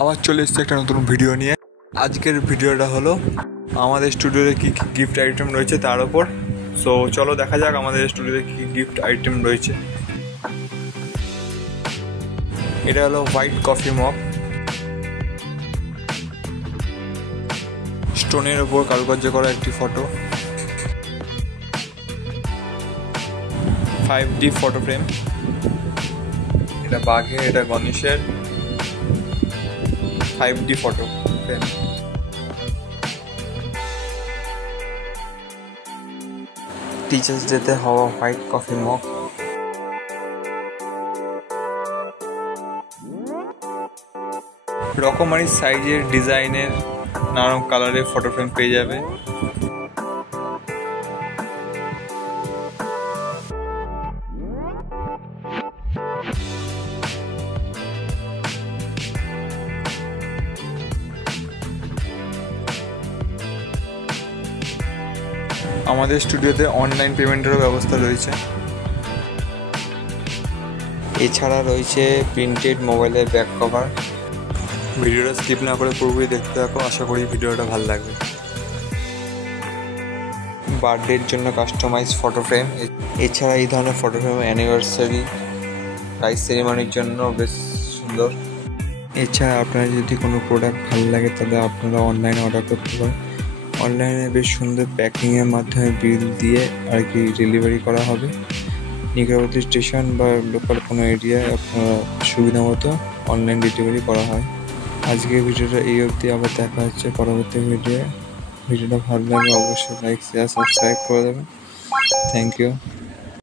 আবার চলে এসেছে একটা নতুন ভিডিও নিয়ে। আজকের ভিডিওটা হলো আমাদের স্টুডিওতে কী কী গিফট আইটেম রয়েছে তার ওপর। সো চলো দেখা যাক আমাদের স্টুডিওতে কী গিফট আইটেম রয়েছে। এটা হলো হোয়াইট কফি মগ, স্টোনের ওপর কারুকার্য করা একটি ফটো, 5D ফটো ফ্রেম, এটা বাঘের, এটা গণেশের 5D ফটো ফ্রেম। টিচার্স ডেতে হওয়া হোয়াইট কফি মগ, রকমারি সাইজের ডিজাইনের নানা কালারের ফটো ফ্রেম পেয়ে যাবে। আমাদের স্টুডিওতে অনলাইন পেমেন্টেরও ব্যবস্থা রয়েছে। এছাড়া রয়েছে প্রিন্টেড মোবাইলের ব্যাক কভার। ভিডিওটা স্কিপ না করে পুরোপুরি দেখতে থাকো, আশা করি ভিডিওটা ভালো লাগবে। বার্থডের জন্য কাস্টমাইজ ফটো ফ্রেম। এছাড়া এই ধরনের ফটো ফ্রেম অ্যানিভার্সারি, রাইস সেরিমনির জন্য বেশ সুন্দর। এছাড়া আপনার যদি কোনো প্রোডাক্ট ভালো লাগে তাহলে আপনারা অনলাইনে অর্ডার করতে পারেন। অনলাইনে বেশ সুন্দর প্যাকিংয়ের মাধ্যমে বিল দিয়ে আর কি ডেলিভারি করা হবে। নিকটবর্তী স্টেশন বা লোকাল কোনো এরিয়ায় আপনারা সুবিধা মতো অনলাইন ডেলিভারি করা হয়। আজকের ভিডিওটা এই অবধি, আবার দেখা হচ্ছে পরবর্তী ভিডিওটা ভালো লাগলে অবশ্যই লাইক, শেয়ার, সাবস্ক্রাইব করে দেবেন। Thank you.